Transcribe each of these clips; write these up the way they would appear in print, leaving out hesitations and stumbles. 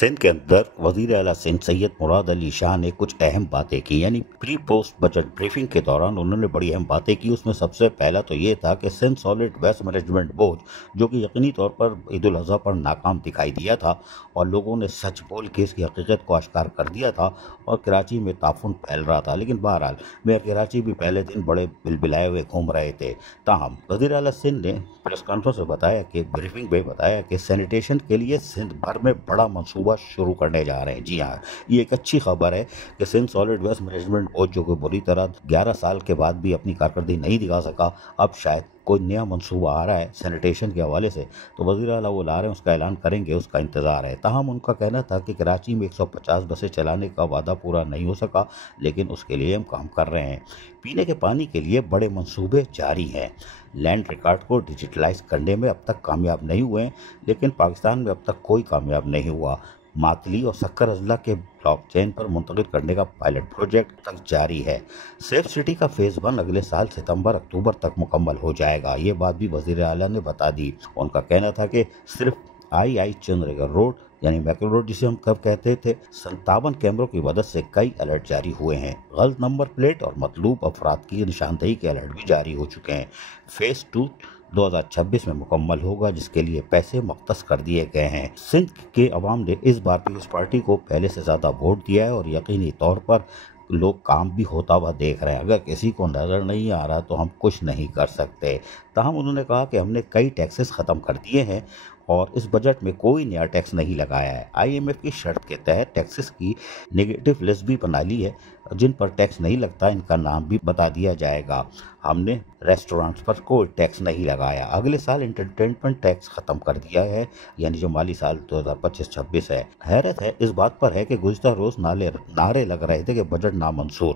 सिंध के अंदर वजीर आला सिंध सैयद मुराद अली शाह ने कुछ अहम बातें की, यानी प्री पोस्ट बजट ब्रीफिंग के दौरान उन्होंने बड़ी अहम बातें की। उसमें सबसे पहला तो ये था कि Sindh solid waste management board, जो कि यकीनी तौर पर ईद उल अज़हा पर नाकाम दिखाई दिया था और लोगों ने सच बोल के इसकी हकीकत को आश्कार कर दिया था और कराची में ताफुन फैल रहा था। लेकिन बहरहाल मेयर कराची भी पहले दिन बड़े बिलबिलाए हुए घूम रहे थे। ताहम वजीर आला सिंध ने प्रेस कॉन्फ्रेंस में बताया कि ब्रीफिंग में बताया कि सैनिटेशन के लिए सिंध भर में बड़ा मंसूबा शुरू करने जा रहे हैं। जी हाँ, ये एक अच्छी खबर है कि Sindh solid waste management board, जो कि बुरी तरह 11 साल के बाद भी अपनी कारकर्दगी नहीं दिखा सका, अब शायद कोई नया मंसूबा आ रहा है सैनिटेशन के हवाले से, तो वज़ीर आला वो ला रहे हैं, उसका ऐलान करेंगे, उसका इंतज़ार है। ताहम उनका कहना था कि कराची में 150 बसें चलाने का वादा पूरा नहीं हो सका, लेकिन उसके लिए हम काम कर रहे हैं। पीने के पानी के लिए बड़े मंसूबे जारी हैं। लैंड रिकॉर्ड को डिजिटलाइज करने में अब तक कामयाब नहीं हुए हैं, लेकिन पाकिस्तान में अब तक कोई कामयाब नहीं हुआ। मातली और सक्कर अजला के ब्लॉकचेन पर मुंतकिल करने का पायलट प्रोजेक्ट तक जारी है। सेफ सिटी का फेज़ 1 अगले साल सितंबर-अक्टूबर तक मुकम्मल हो जाएगा। ये बात भी वज़ीर आला ने बता दी। उनका कहना था कि सिर्फ आई चंद्रनगर रोड, यानी मैकल रोड जिसे हम कब कहते थे, 57 कैमरों की मदद से कई अलर्ट जारी हुए हैं। गलत नंबर प्लेट और मतलूब अफराद की निशानदेही के अलर्ट भी जारी हो चुके हैं। फेज़ 2 2026 में मुकम्मल होगा, जिसके लिए पैसे मुख्तस कर दिए गए हैं। सिंध के अवाम ने इस बार पीपल्स पार्टी को पहले से ज़्यादा वोट दिया है और यकीनी तौर पर लोग काम भी होता हुआ देख रहे हैं। अगर किसी को नज़र नहीं आ रहा तो हम कुछ नहीं कर सकते। ताहम उन्होंने कहा कि हमने कई टैक्सेस ख़त्म कर दिए हैं और इस बजट में कोई नया टैक्स नहीं लगाया है। IMF की शर्त के तहत टैक्सेस की नेगेटिव लिस्ट भी बना ली है। जिन पर टैक्स नहीं लगता इनका नाम भी बता दिया जाएगा। हमने रेस्टोरेंट्स पर कोई टैक्स नहीं लगाया। अगले साल एंटरटेनमेंट टैक्स ख़त्म कर दिया है, यानी जो माली साल 2025-26 है। हैरत है इस बात पर है कि गुज़िश्ता रोज़ नारे लग रहे थे कि बजट नामंजूर।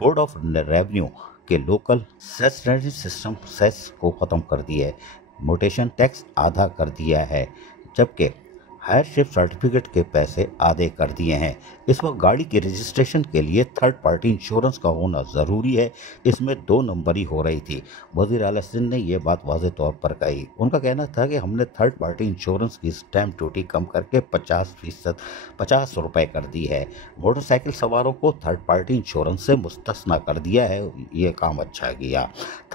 बोर्ड ऑफ रेवेन्यू के लोकल सेस सिस्टम सेस को ख़त्म कर दिया है। मोटेशन टैक्स आधा कर दिया है, जबकि हायर शिप सर्टिफिकेट के पैसे आधे कर दिए हैं। इस वक्त गाड़ी की रजिस्ट्रेशन के लिए थर्ड पार्टी इंश्योरेंस का होना ज़रूरी है। इसमें 2 नंबरी हो रही थी। वज़ीर आला सिंध ने यह बात वाज़ेह तौर पर कही। उनका कहना था कि हमने थर्ड पार्टी इंश्योरेंस की स्टैम्प ड्यूटी कम करके 50 रुपए कर दी है। मोटरसाइकिल सवारों को थर्ड पार्टी इंश्योरेंस से मुस्तस्ना कर दिया है। ये काम अच्छा किया।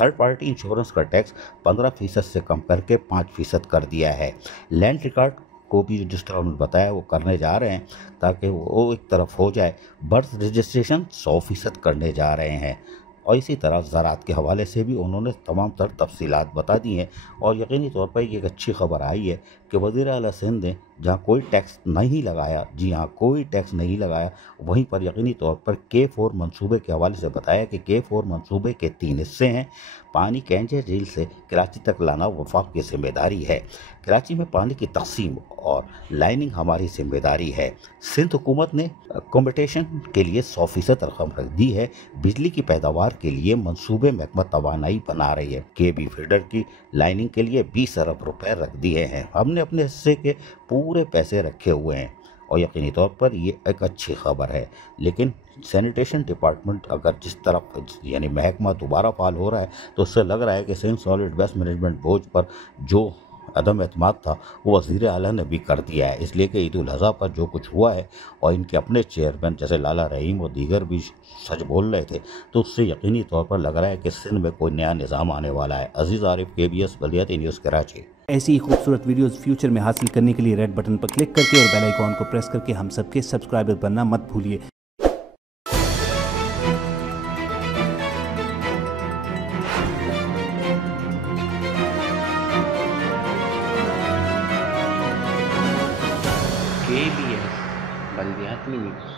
थर्ड पार्टी इंश्योरेंस का टैक्स 15% से कम करके 5% कर दिया है। लैंड रिकॉर्ड को भी जिस तरह उन्होंने बताया वो करने जा रहे हैं ताकि वो एक तरफ हो जाए। बर्थ रजिस्ट्रेशन 100% करने जा रहे हैं और इसी तरह ज़राअत के हवाले से भी उन्होंने तमाम तर तफसीलात बता दी हैं। और यकीनी तौर पर ये एक अच्छी खबर आई है कि वज़ीर आला सिंध ने जहाँ कोई टैक्स नहीं लगाया, जी हाँ कोई टैक्स नहीं लगाया, वहीं पर यकीनी तौर पर K4 मंसूबे के हवाले से बताया कि K4 मंसूबे के 3 हिस्से हैं। पानी कैंजे झील से कराची तक लाना वफाक की जिम्मेदारी है। कराची में पानी की तकसीम और लाइनिंग हमारी जिम्मेदारी है। सिंध हुकूमत ने कॉम्पिटिशन के लिए 100% रकम रख दी है। बिजली की पैदावार के लिए मंसूबे महकमा तवानाई बना रही है। KB फीडर की लाइनिंग के लिए 20 अरब रुपए रख दिए हैं। हमने अपने हिस्से के पूरे पैसे रखे हुए हैं और यकीनी तौर पर ये एक अच्छी खबर है। लेकिन सैनिटेशन डिपार्टमेंट अगर जिस तरफ यानी महकमा दोबारा फाल हो रहा है तो उससे लग रहा है कि Sindh solid waste management board पर जो अदम एतमाद था वो वज़ीर आला ने भी कर दिया है। इसलिए कि ईद उल अज़हा पर जो कुछ हुआ है और इनके अपने चेयरमैन जैसे लाला रहीम और दीगर भी सच बोल रहे थे, तो उससे यकीनी तौर पर लग रहा है कि सिंध में कोई नया निज़ाम आने वाला है। अजीज़ आरिफ, KBS बलियाती न्यूज़ कराची। ऐसी ही खूबसूरत वीडियोस फ्यूचर में हासिल करने के लिए रेड बटन पर क्लिक करके और बेल आइकॉन को प्रेस करके हम सबके सब्सक्राइबर बनना मत भूलिए। KBS बलियाती न्यूज़।